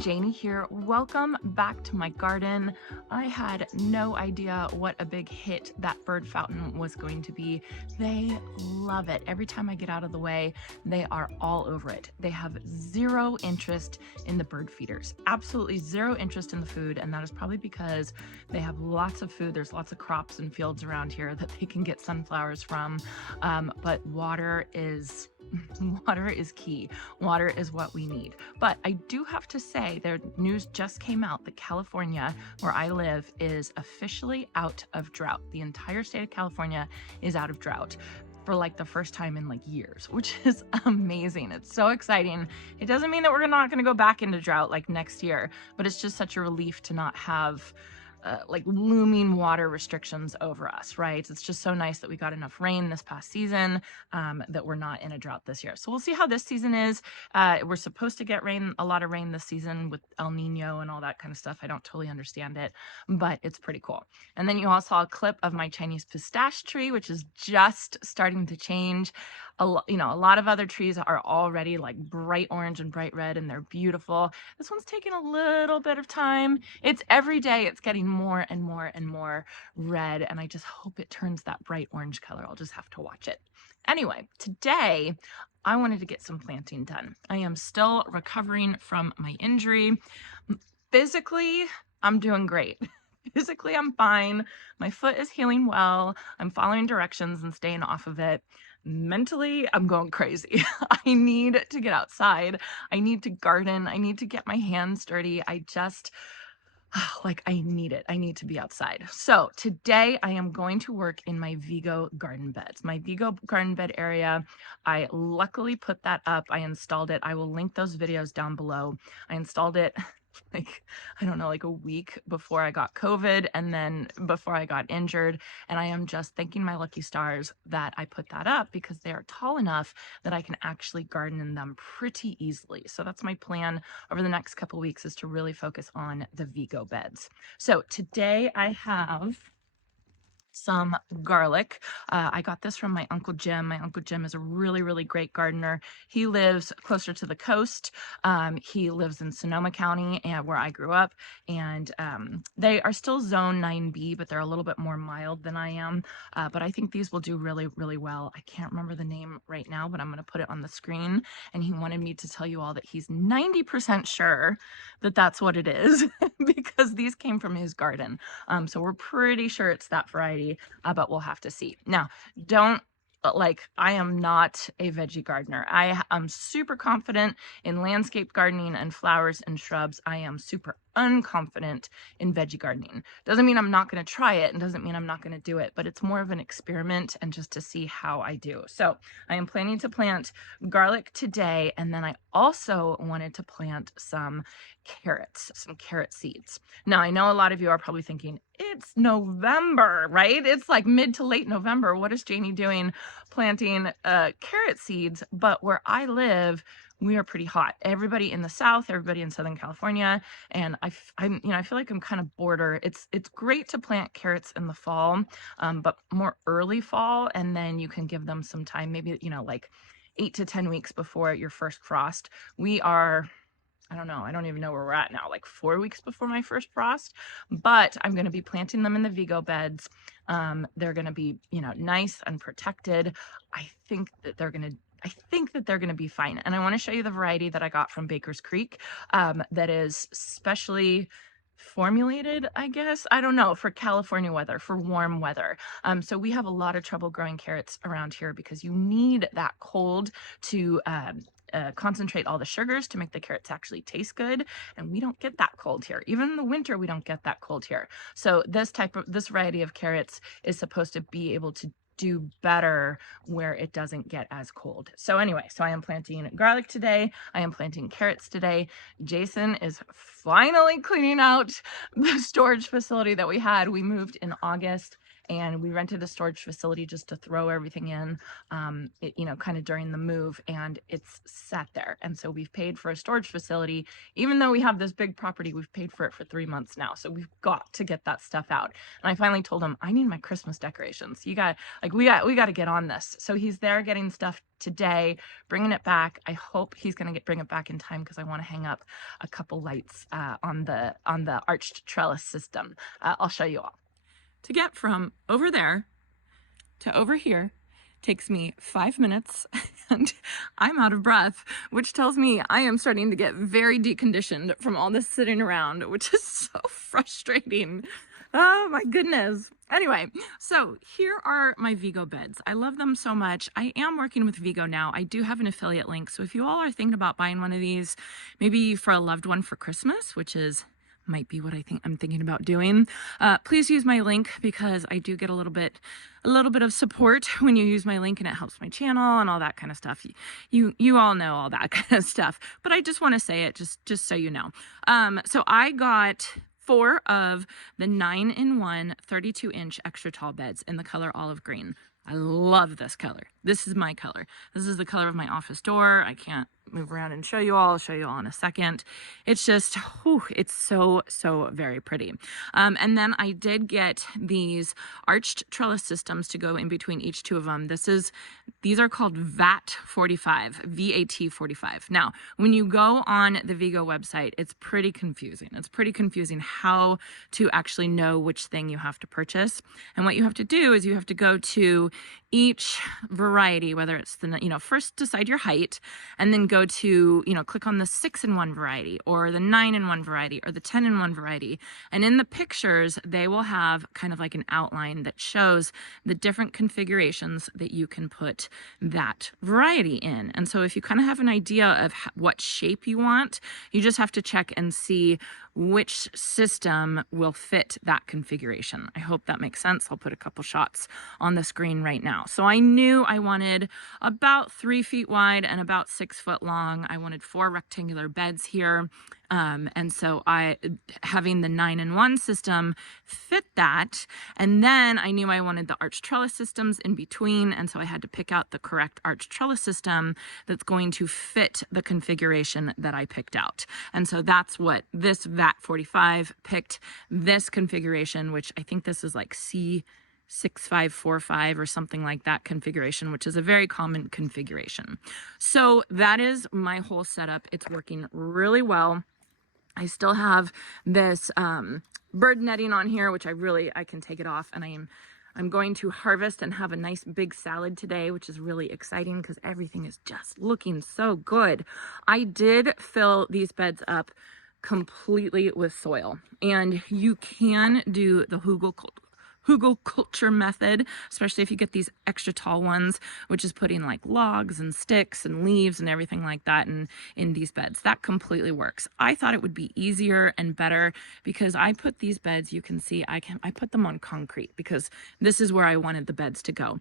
Janie here. Welcome back to my garden. I had no idea what a big hit that bird fountain was going to be. They love it. Every time I get out of the way, they are all over it. They have zero interest in the bird feeders, absolutely zero interest in the food, and that is probably because they have lots of food. There's lots of crops and fields around here that they can get sunflowers from, but water is key. Water is what we need. But I do have to say, their news just came out that California, where I live, is officially out of drought. The entire state of California is out of drought for like the first time in like years, which is amazing. It's so exciting. It doesn't mean that we're not going to go back into drought like next year, but it's just such a relief to not have like looming water restrictions over us, right? It's just so nice that we got enough rain this past season, that we're not in a drought this year. So we'll see how this season is. We're supposed to get a lot of rain this season with El Nino and all that kind of stuff. I don't totally understand it, but it's pretty cool. And then you all saw a clip of my Chinese pistache tree, which is just starting to change. A lot of other trees are already like bright orange and bright red, and they're beautiful. This one's taking a little bit of time. It's every day it's getting more and more and more red, and I just hope it turns that bright orange color. I'll just have to watch it. Anyway, today I wanted to get some planting done. I am still recovering from my injury. Physically, I'm doing great. Physically, I'm fine. My foot is healing well. I'm following directions and staying off of it. Mentally, I'm going crazy. I need to get outside. I need to garden. I need to get my hands dirty. I need it. I need to be outside. So today I am going to work in my Vego garden beds. My Vego garden bed area, I luckily put that up. I installed it. I will link those videos down below. I installed it like a week before I got COVID and then before I got injured. And I am just thanking my lucky stars that I put that up because they are tall enough that I can actually garden in them pretty easily. So that's my plan over the next couple weeks, is to really focus on the Vego beds. So today I have some garlic. I got this from my Uncle Jim. My Uncle Jim is a really, really great gardener. He lives closer to the coast. He lives in Sonoma County, where I grew up, and they are still zone 9B, but they're a little bit more mild than I am. But I think these will do really, really well. I can't remember the name right now, but I'm going to put it on the screen. And he wanted me to tell you all that he's 90% sure that that's what it is because these came from his garden. So we're pretty sure it's that variety. But we'll have to see. Now, I am not a veggie gardener. I am super confident in landscape gardening and flowers and shrubs. I am super unconfident in veggie gardening. Doesn't mean I'm not going to try it, and doesn't mean I'm not going to do it, but it's more of an experiment and just to see how I do. So I am planning to plant garlic today, and then I also wanted to plant some carrots, some carrot seeds. Now, I know a lot of you are probably thinking, it's November, right? It's like mid to late November. What is Janie doing planting carrot seeds? But where I live, we are pretty hot. Everybody in the South, everybody in Southern California, and I feel like I'm kind of border. It's great to plant carrots in the fall, but more early fall, and then you can give them some time, maybe like 8 to 10 weeks before your first frost. We are, I don't even know where we're at now, like 4 weeks before my first frost, but I'm going to be planting them in the Vego beds. They're going to be, nice and protected. I think that they're going to be fine. And I want to show you the variety that I got from Baker's Creek, that is specially formulated, I guess, I don't know, for California weather, for warm weather. So we have a lot of trouble growing carrots around here because you need that cold to concentrate all the sugars to make the carrots actually taste good, and we don't get that cold here. Even in the winter, we don't get that cold here. So this variety of carrots is supposed to be able to do better where it doesn't get as cold. So anyway, I am planting garlic today. I am planting carrots today. Jason is finally cleaning out the storage facility that we had. We moved in August, and we rented a storage facility just to throw everything in, you know, kind of during the move, and it's sat there. And so we've paid for a storage facility, even though we have this big property. We've paid for it for 3 months now, so we've got to get that stuff out. And I finally told him, I need my Christmas decorations. You got, like, we got to get on this. So he's there getting stuff today, bringing it back. I hope he's going to bring it back in time, because I want to hang up a couple lights on the arched trellis system. I'll show you all. To get from over there to over here takes me 5 minutes, and I'm out of breath, which tells me I am starting to get very deconditioned from all this sitting around, which is so frustrating. Oh my goodness. Anyway, so here are my Vego beds. I love them so much. I am working with Vego now. I do have an affiliate link. So if you all are thinking about buying one of these, maybe for a loved one for Christmas, which might be what I'm thinking about doing, please use my link, because I do get a little bit of support when you use my link, and it helps my channel and all that kind of stuff. You all know all that kind of stuff, but I just want to say it just so you know. So I got 4 of the 9-in-1 32-inch extra tall beds in the color olive green. I love this color. This is my color. This is the color of my office door. I can't move around and show you all. I'll show you all in a second. It's just, whew, it's so very pretty. And then I did get these arched trellis systems to go in between each 2 of them. These are called VAT 45. Now, when you go on the Vego website, it's pretty confusing. It's pretty confusing how to actually know which thing you have to purchase. And what you have to do is you have to go to each variety, whether it's the, first decide your height, and then go to, click on the 6-in-1 variety, or the 9-in-1 variety, or the 10-in-1 variety. And in the pictures, they will have kind of like an outline that shows the different configurations that you can put that variety in. And so if you kind of have an idea of what shape you want, you just have to check and see which system will fit that configuration. I hope that makes sense. I'll put a couple shots on the screen right now. So I knew I wanted about 3 feet wide and about 6 foot long. I wanted 4 rectangular beds here. And so having the 9-in-1 system fit that. And then I knew I wanted the arch trellis systems in between. And so I had to pick out the correct arch trellis system that's going to fit the configuration that I picked out. And so that's what this VAT 45 picked, this configuration, which I think this is like C6545 or something like that configuration, which is a very common configuration. So that is my whole setup. It's working really well. I still have this bird netting on here, which I can take it off, and I'm going to harvest and have a nice big salad today, which is really exciting because everything is just looking so good. I did fill these beds up completely with soil, and you can do the hugelkultur method, especially if you get these extra tall ones, which is putting like logs and sticks and leaves and everything like that in these beds. That completely works. I thought it would be easier and better because I put these beds, you can see I put them on concrete because this is where I wanted the beds to go.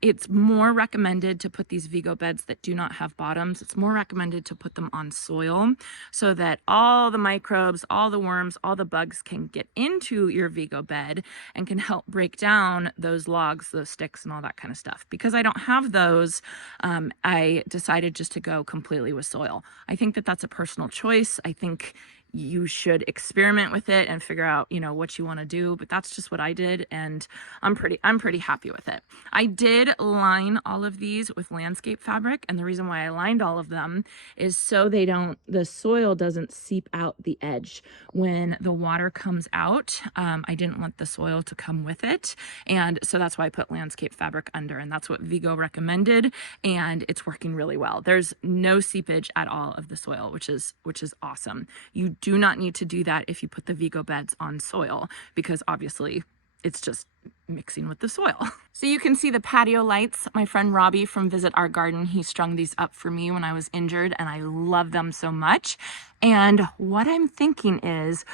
It's more recommended to put these Vego beds that do not have bottoms. It's more recommended to put them on soil so that all the microbes, all the worms, all the bugs can get into your Vego bed and can help break down those logs, those sticks, and all that kind of stuff. Because I don't have those, I decided just to go completely with soil. I think that that's a personal choice. I think you should experiment with it and figure out, what you want to do, but that's just what I did, and I'm pretty happy with it. I did line all of these with landscape fabric, and the reason why I lined all of them is so the soil doesn't seep out the edge when the water comes out. I didn't want the soil to come with it, and so that's why I put landscape fabric under, and that's what Vego recommended, and it's working really well. There's no seepage at all of the soil, which is awesome. You do not need to do that if you put the Vego beds on soil, because obviously it's just mixing with the soil. So you can see the patio lights. My friend Robbie from Visit Our Garden, he strung these up for me when I was injured, and I love them so much. And what I'm thinking is,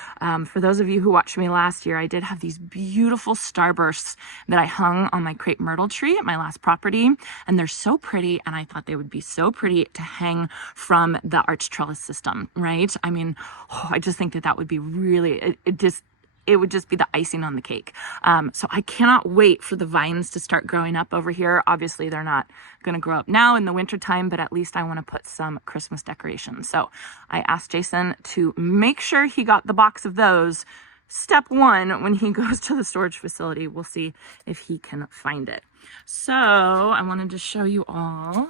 for those of you who watched me last year, I did have these beautiful starbursts that I hung on my crepe myrtle tree at my last property, and they're so pretty, and I thought they would be so pretty to hang from the arch trellis system, right? I mean, I just think that would be really, it would just be the icing on the cake. So I cannot wait for the vines to start growing up over here. Obviously they're not going to grow up now in the winter time, but at least I want to put some Christmas decorations. So I asked Jason to make sure he got the box of those. Step one, when he goes to the storage facility, we'll see if he can find it. So I wanted to show you all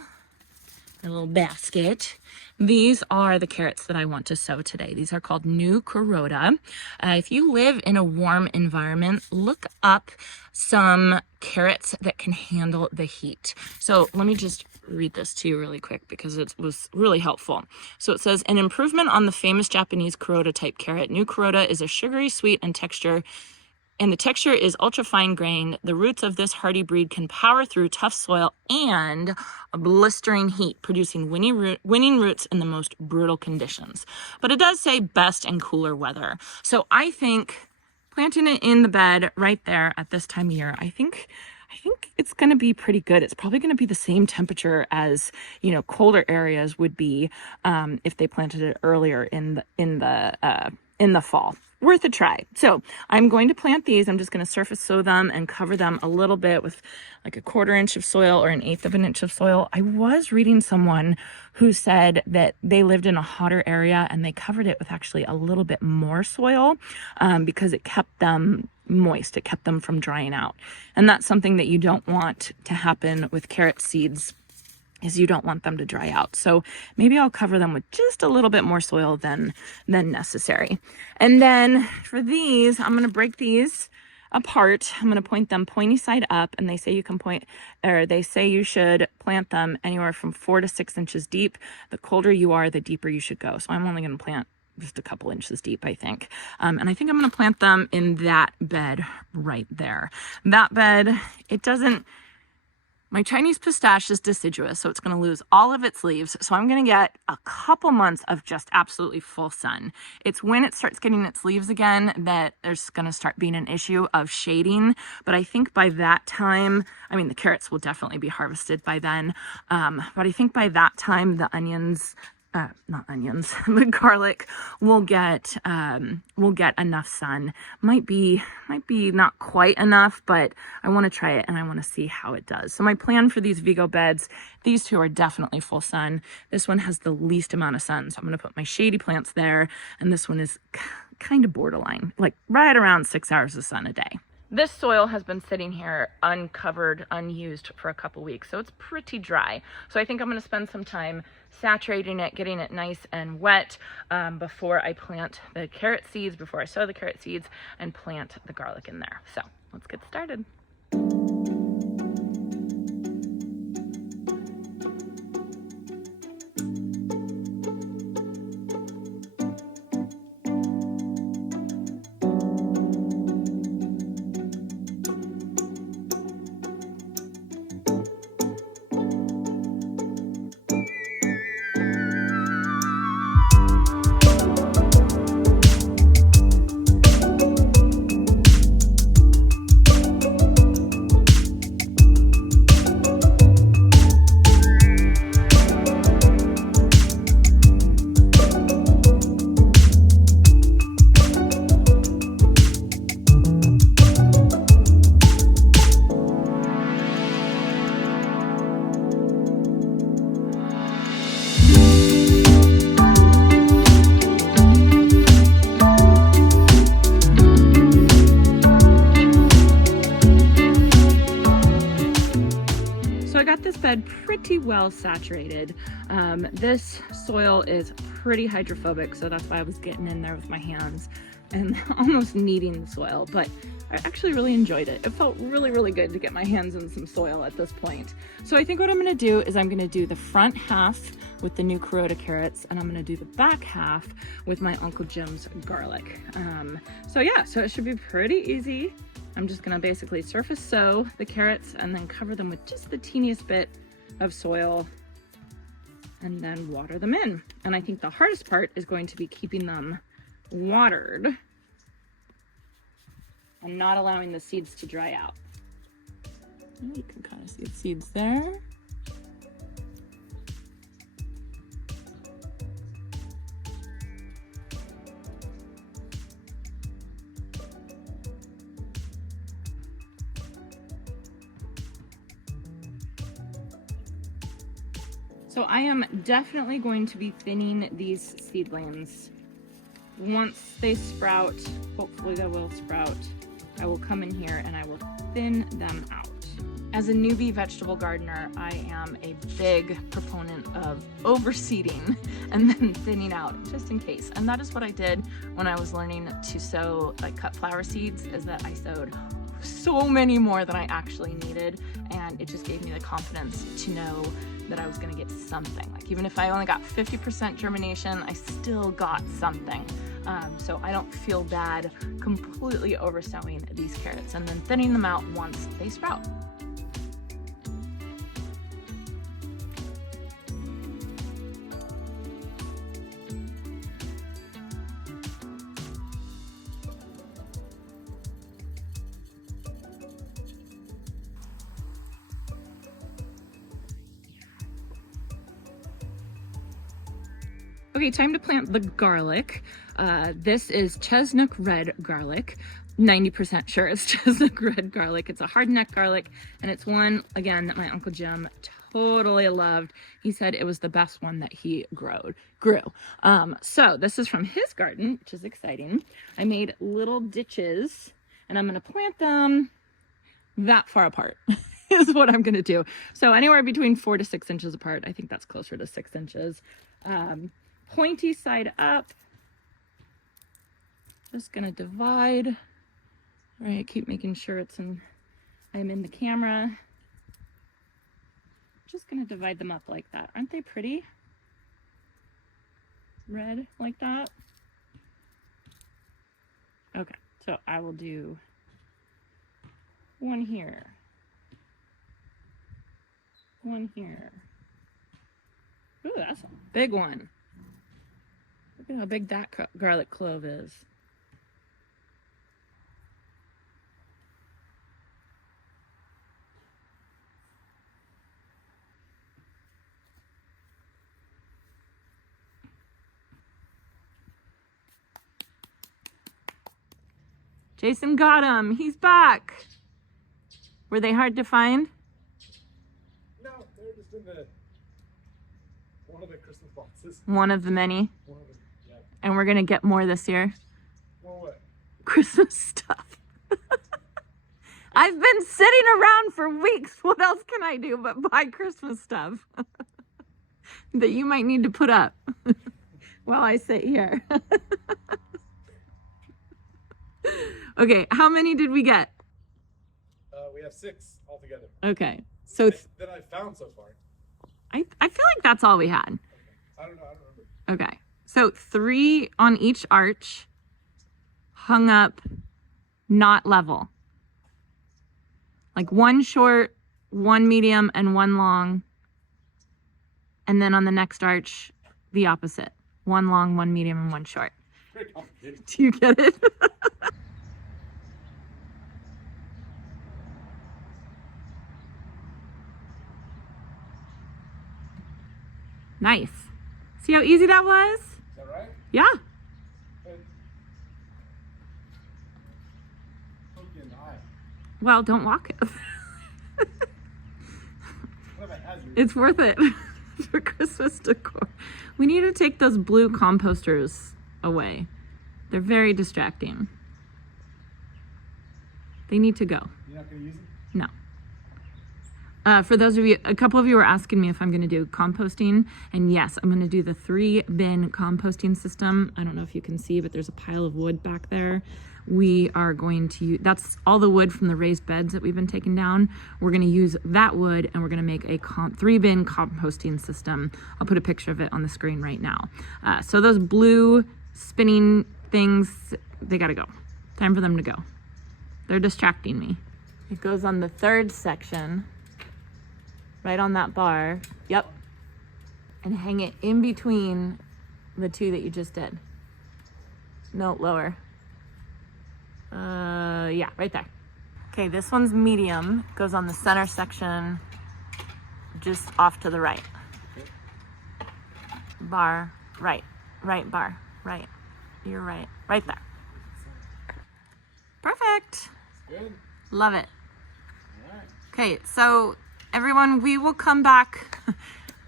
a little basket. These are the carrots that I want to sow today. These are called New Carota. If you live in a warm environment, look up some carrots that can handle the heat. So let me just read this to you really quick because it was really helpful. So it says, an improvement on the famous Japanese Carota type carrot. New Carota is a sugary sweet and the texture is ultra fine grained. The roots of this hardy breed can power through tough soil and blistering heat, producing winning roots in the most brutal conditions. But it does say best in cooler weather. So I think planting it in the bed right there at this time of year, I think it's going to be pretty good. It's probably going to be the same temperature as, you know, colder areas would be if they planted it earlier in the fall. Worth a try. So I'm going to plant these. I'm just going to surface sow them and cover them a little bit with like a 1/4 inch of soil or 1/8 of an inch of soil. I was reading someone who said that they lived in a hotter area and they covered it with actually a little bit more soil because it kept them moist. It kept them from drying out. And that's something that you don't want to happen with carrot seeds, is you don't want them to dry out. So maybe I'll cover them with just a little bit more soil than necessary. And then for these, I'm going to break these apart. I'm going to point them pointy side up, and they say you should plant them anywhere from 4 to 6 inches deep. The colder you are, the deeper you should go. So I'm only going to plant just a couple inches deep, I think. And I think I'm going to plant them in that bed right there. That bed, my Chinese pistache is deciduous, so it's going to lose all of its leaves. So I'm going to get a couple months of just absolutely full sun. It's when it starts getting its leaves again that there's going to start being an issue of shading. But I think by that time, I mean, the carrots will definitely be harvested by then. But I think by that time, the the garlic will get enough sun. Might be not quite enough, but I want to try it and I want to see how it does. So my plan for these Vego beds, these two are definitely full sun. This one has the least amount of sun, so I'm going to put my shady plants there, and this one is kind of borderline, like right around 6 hours of sun a day. This soil has been sitting here uncovered, unused for a couple weeks, so it's pretty dry. So I think I'm going to spend some time saturating it, getting it nice and wet before I plant the carrot seeds, before I sow the carrot seeds and plant the garlic in there. So let's get started. Pretty well saturated. This soil is pretty hydrophobic, so that's why I was getting in there with my hands and almost kneading the soil, but I actually really enjoyed it. It felt really, really good to get my hands in some soil at this point. So I think what I'm going to do is I'm going to do the front half with the New Carota carrots, and I'm going to do the back half with my Uncle Jim's garlic. So it should be pretty easy. I'm just going to basically surface sow the carrots and then cover them with just the teeniest bit of soil and then water them in. And I think the hardest part is going to be keeping them watered and not allowing the seeds to dry out. You can kind of see the seeds there. So I am definitely going to be thinning these seedlings. Once they sprout, hopefully they will sprout, I will come in here and I will thin them out. As a newbie vegetable gardener, I am a big proponent of overseeding and then thinning out just in case. And that is what I did when I was learning to sow, like cut flower seeds, is that I sowed so many more than I actually needed. And it just gave me the confidence to know that I was gonna get something. Like even if I only got 50% germination, I still got something. So I don't feel bad completely oversowing these carrots and then thinning them out once they sprout. Okay, time to plant the garlic. This is chestnut red garlic. 90% sure it's chestnut red garlic. It's a hardneck garlic, and it's one, again, that my Uncle Jim totally loved. He said it was the best one that he grew. So this is from his garden, which is exciting. I made little ditches, and I'm gonna plant them that far apart. Is what I'm gonna do. So anywhere between 4 to 6 inches apart. I think that's closer to 6 inches. Pointy side up. Just gonna divide. All right, keep making sure I'm in the camera. Just gonna divide them up like that. Aren't they pretty? Red like that. Okay, so I will do one here. One here. Ooh, that's a big one. Look at how big that garlic clove is. Jason got him. He's back. Were they hard to find? No, they're just in one of the Christmas boxes. One of the many? One of them, yeah. And we're going to get more this year? Well, what? Christmas stuff. I've been sitting around for weeks. What else can I do but buy Christmas stuff that you might need to put up while I sit here? Okay, how many did we get? We have 6 altogether. Okay, so that I found so far. I feel like that's all we had. Okay. I don't know. I don't remember. Okay, so 3 on each arch, hung up, not level. Like 1 short, 1 medium, and 1 long. And then on the next arch, the opposite. 1 long, 1 medium, and 1 short. Very complicated. Do you get it? Nice. See how easy that was? Is that right? Yeah. Poke you in the eye. Well, don't walk it. What if I had you? It's worth it for Christmas decor. We need to take those blue composters away. They're very distracting. They need to go. You're not going to use them? No. For those of you, a couple of you were asking me if I'm going to do composting, and yes, I'm going to do the 3-bin composting system. I don't know if you can see, but there's a pile of wood back there. We are going to use, that's all the wood from the raised beds that we've been taking down. We're going to use that wood, and we're going to make a 3-bin composting system. I'll put a picture of it on the screen right now. So those blue spinning things, they got to go. Time for them to go. They're distracting me. It goes on the 3rd section. Right on that bar. Yep. And hang it in between the 2 that you just did. No, lower. Yeah, right there. Okay, this one's medium. Goes on the center section, just off to the right. Bar, right. Right bar, right. You're right. Right there. Perfect. Good. Love it. All right. Okay, so everyone, we will come back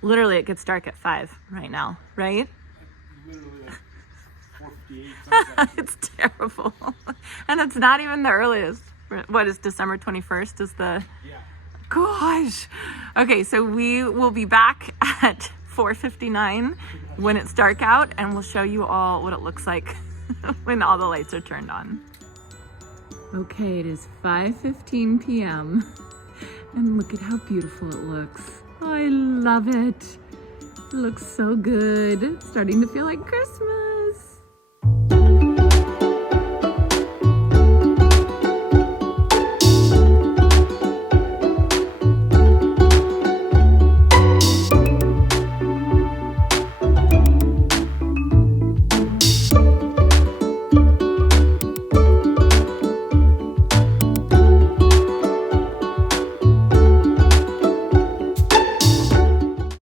Literally, it gets dark at 5 right now, right? Literally like 4:58 sunset. It's terrible. And it's not even the earliest. What is December 21st is the... Yeah. Gosh. Okay, so we will be back at 4:59 when it's dark out, and we'll show you all what it looks like when all the lights are turned on. Okay, it is 5:15 p.m. and look at how beautiful it looks. Oh, I love it. It looks so good. It's starting to feel like Christmas.